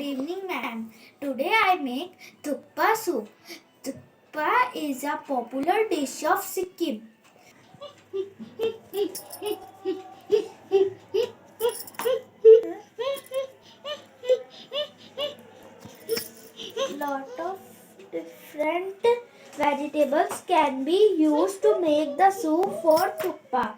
Good evening, ma'am. Today I make thukpa soup. Thukpa is a popular dish of Sikkim. Lot of different vegetables can be used to make the soup for thukpa.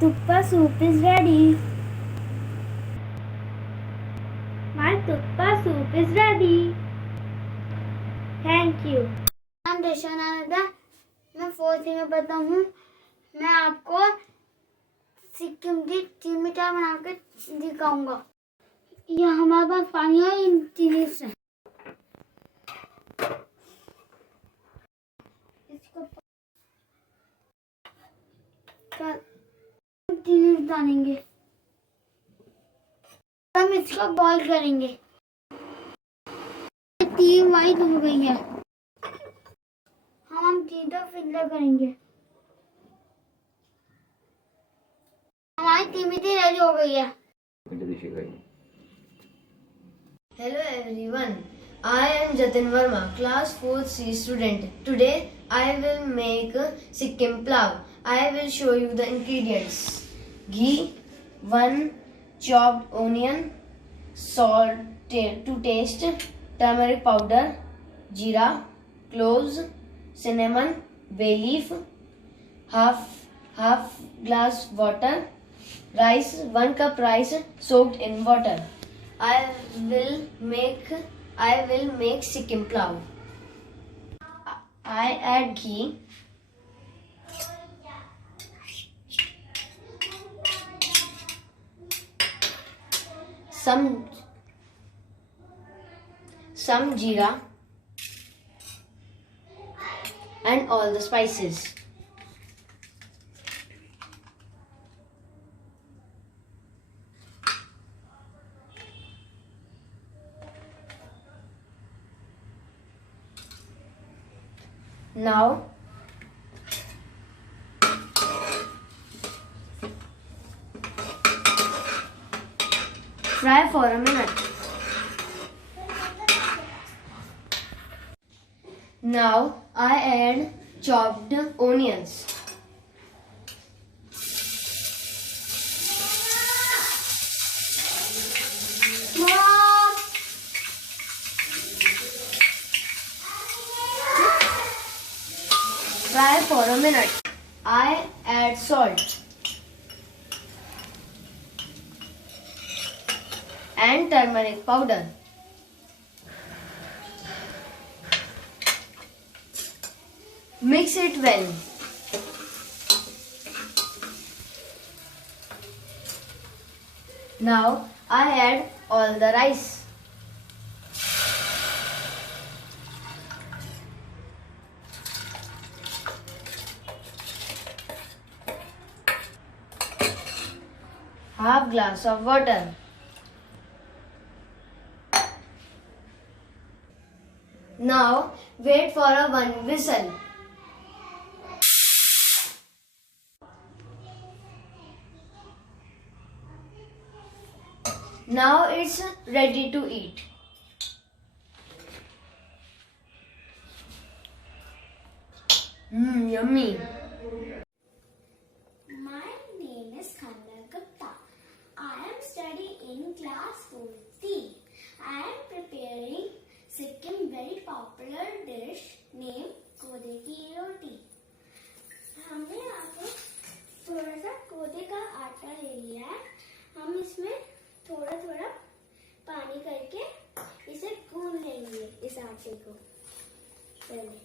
Thukpa soup is ready. My thukpa soup is ready. Thank you. नाम देशानादा, मैं 4th में पढ़ता हूँ. मैं आपको सिक्किम की T मिठाई बना के दिखाऊंगा. ये हमारे पास पानी है इन चीनी से. इसको चीनी डालेंगे. हम इसको बॉईल करेंगे. टी वाइट हो गई है. हम टी को फिल्टर करेंगे. हमारी टी मिठाई रेडी हो गई है. Hello everyone, I am Jatin Verma, class 4th C student. Today I will make Sikkim plow. I will show you the ingredients. Ghee, 1 chopped onion, salt to taste, turmeric powder, jeera, cloves, cinnamon, bay leaf, half glass water, rice, 1 cup rice soaked in water. I will make Sikkim plow. I add ghee, some jeera and all the spices. Now fry for a minute. Now I add chopped onions. Fry for a minute. I add salt and turmeric powder. Mix it well. Now I add all the rice. half glass of water. Now wait for a one whistle. Now it's ready to eat. Yummy. My name is Khanda Gupta. I am studying in class 4C. I am preparing Sikkim very popular dish named कोदे की रोटी. हमने यहाँ पे थोड़ा सा कोदे का आटा ले लिया है. हम इसमें थोड़ा थोड़ा पानी करके इसे गूंद लेंगे इस आटे को. पहले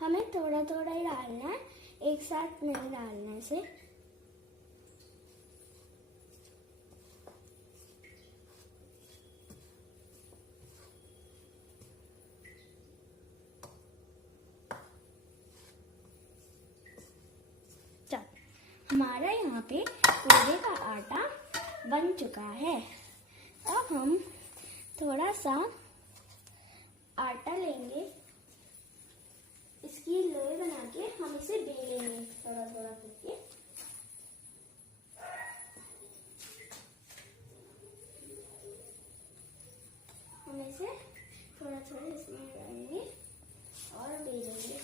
हमें थोड़ा थोड़ा ही डालना है, एक साथ नहीं डालना है इसे. चल, हमारा यहाँ पे कोदे का आटा बन चुका है. अब हम थोड़ा सा आटा लेंगे, इसकी लोई बना के हम इसे बेलेंगे थोड़ा थोड़ा करके. हम इसे थोड़ा थोड़ा इसमें डालेंगे और बेलेंगे.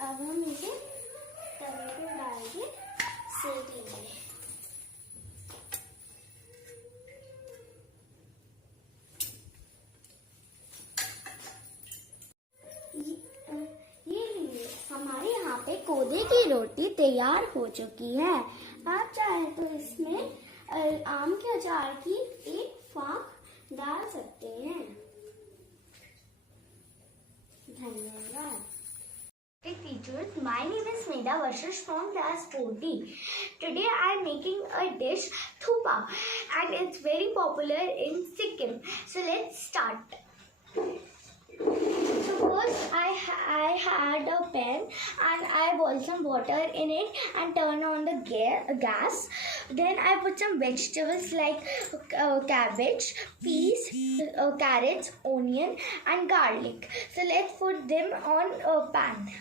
अब हम इसे तवे पर डाल के सेक लेंगे. ये लीजिए, हमारे यहाँ पे कोदे की रोटी तैयार हो चुकी है. आप चाहे तो इसमें आम के अचार की एक फाक डाल सकते हैं. धन्यवाद. Teachers, my name is Medha Vashish from class 4D. Today I am making a dish thupa and it's very popular in Sikkim. So let's start. So first I had a pan and I boiled some water in it and turned on the gas. Then I put some vegetables like cabbage, peas, carrots, onion and garlic. So let's put them on a pan.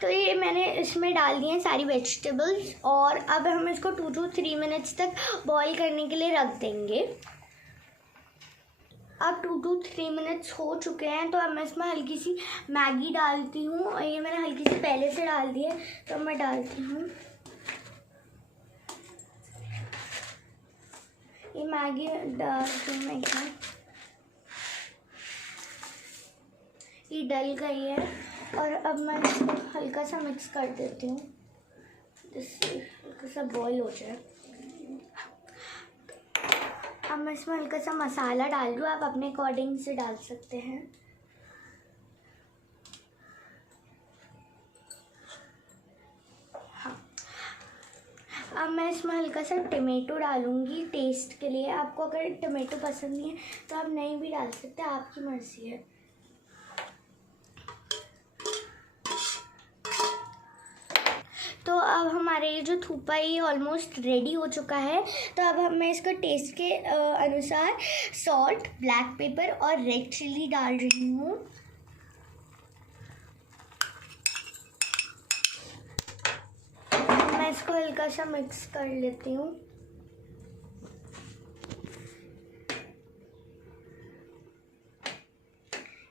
तो ये मैंने इसमें डाल दिए सारी vegetables और अब हम इसको 2 to 3 मिनट्स तक बॉईल करने के लिए रख देंगे. अब 2 to 3 मिनट्स हो चुके हैं तो अब मैं इसमें हल्की सी मैगी डालती हूँ. ये मैंने हल्की सी पहले से डाल दी है तो मैं डालती हूँ. ये मैगी डालती हूँ मैं इसमें. ये डल गई है और अब मैं इसको हल्का सा मिक्स कर देती हूँ जिससे हल्का सा बॉईल हो जाए. अब मैं इसमें हल्का सा मसाला डाल दूँ. आप अपने अकॉर्डिंग से डाल सकते हैं. हाँ, अब मैं इसमें हल्का सा टमाटो डालूँगी टेस्ट के लिए. आपको अगर टमाटो पसंद नहीं है तो आप नहीं भी डाल सकते, आपकी मर्ज़ी है. तो अब हमारे ये जो थूपा ये ऑलमोस्ट रेडी हो चुका है. तो अब मैं इसको टेस्ट के अनुसार सॉल्ट, ब्लैक पेपर और रेड चिली डाल रही हूँ. मैं इसको हल्का सा मिक्स कर लेती हूँ.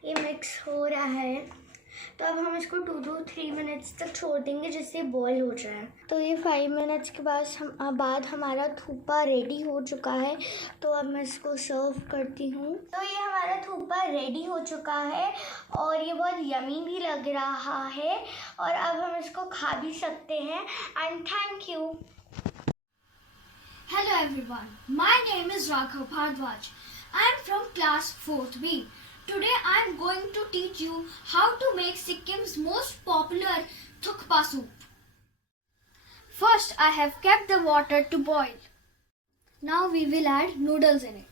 ये मिक्स हो रहा है तो अब हम इसको 2 to 3 मिनट्स तक छोड़ देंगे जिससे बॉईल हो जाए. तो ये 5 मिनट्स के बाद हमारा थूपा रेडी हो चुका है. तो अब मैं इसको सर्व करती हूँ. तो ये हमारा थूपा रेडी हो चुका है और ये बहुत यमी भी लग रहा है और अब हम इसको खा भी सकते हैं. And thank you. Hello everyone, my name is Raghav Bhardwaj. I am from class 4th B. Today I am going to teach you how to make Sikkim's most popular thukpa soup. First, I have kept the water to boil. Now we will add noodles in it.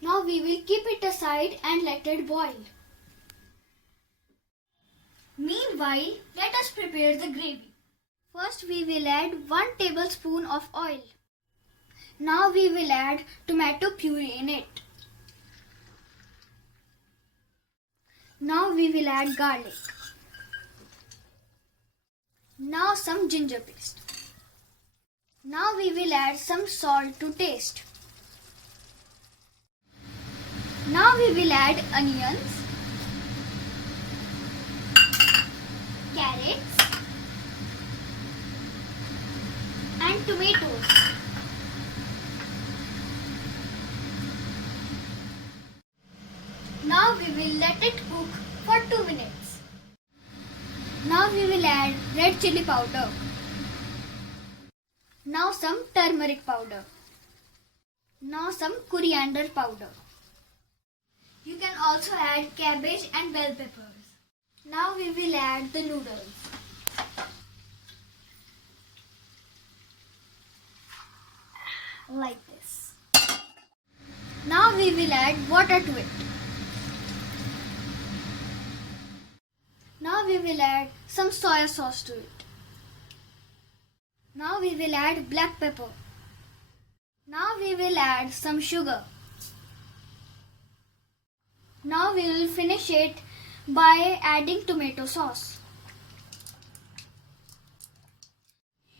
Now we will keep it aside and let it boil. Meanwhile, let us prepare the gravy. First we will add 1 tablespoon of oil. Now we will add tomato puree in it. Now we will add garlic. Now some ginger paste. Now we will add some salt to taste. Now we will add onions, carrots and tomatoes. Now we will let it cook for 2 minutes. Now we will add red chili powder. Now some turmeric powder. Now some coriander powder. You can also add cabbage and bell peppers. Now we will add the noodles. Like this. Now we will add water to it. Now we will add some soya sauce to it. Now we will add black pepper. Now we will add some sugar. Now we will finish it by adding tomato sauce.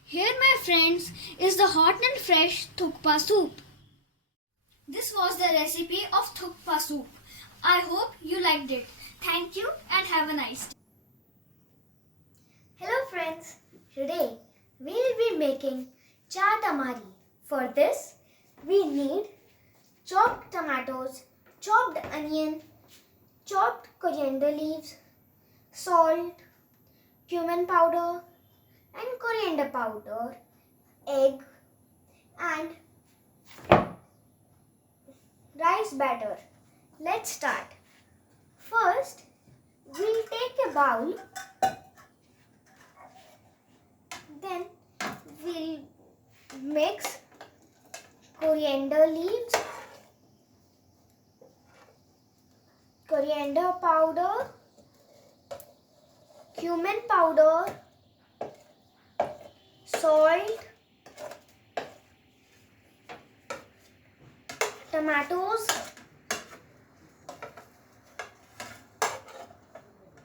Here, my friends, is the hot and fresh thukpa soup. This was the recipe of thukpa soup. I hope you liked it. Thank you and have a nice day. Hello friends, today we will be making chaat amari. For this, we need chopped tomatoes, chopped onion, chopped coriander leaves, salt, cumin powder and coriander powder, egg and rice batter. Let's start. First, we'll take a bowl. Then we'll mix coriander leaves, coriander powder, cumin powder, salt, tomatoes,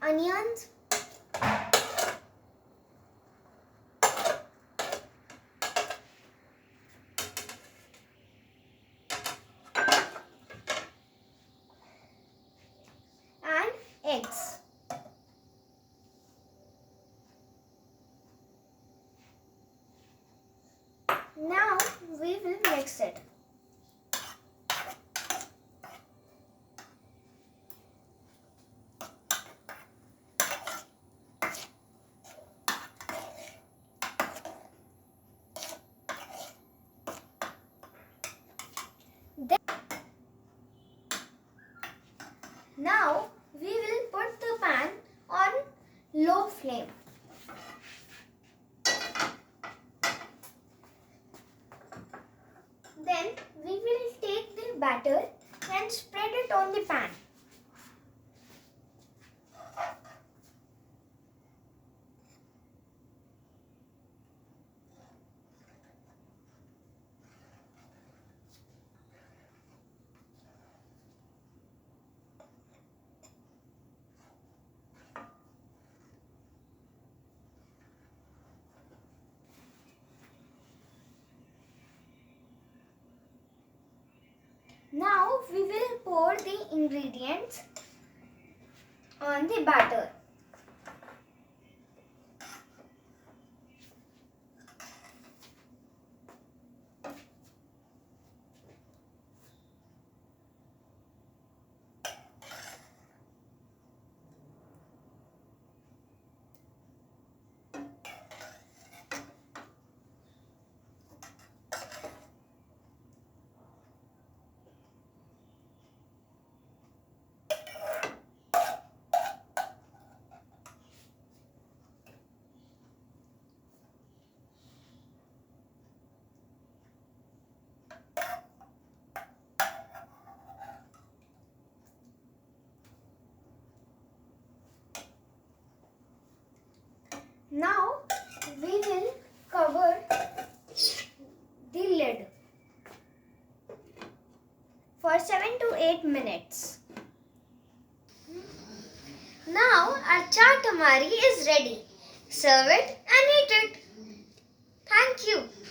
onions, and eggs. Now we will mix it. Now we will put the pan on low flame. Then we will take the batter and spread it on the pan. Now we will pour the ingredients on the batter. Now we will cover the lid for 7 to 8 minutes. Now our chaat hamari is ready. Serve it and eat it. Thank you.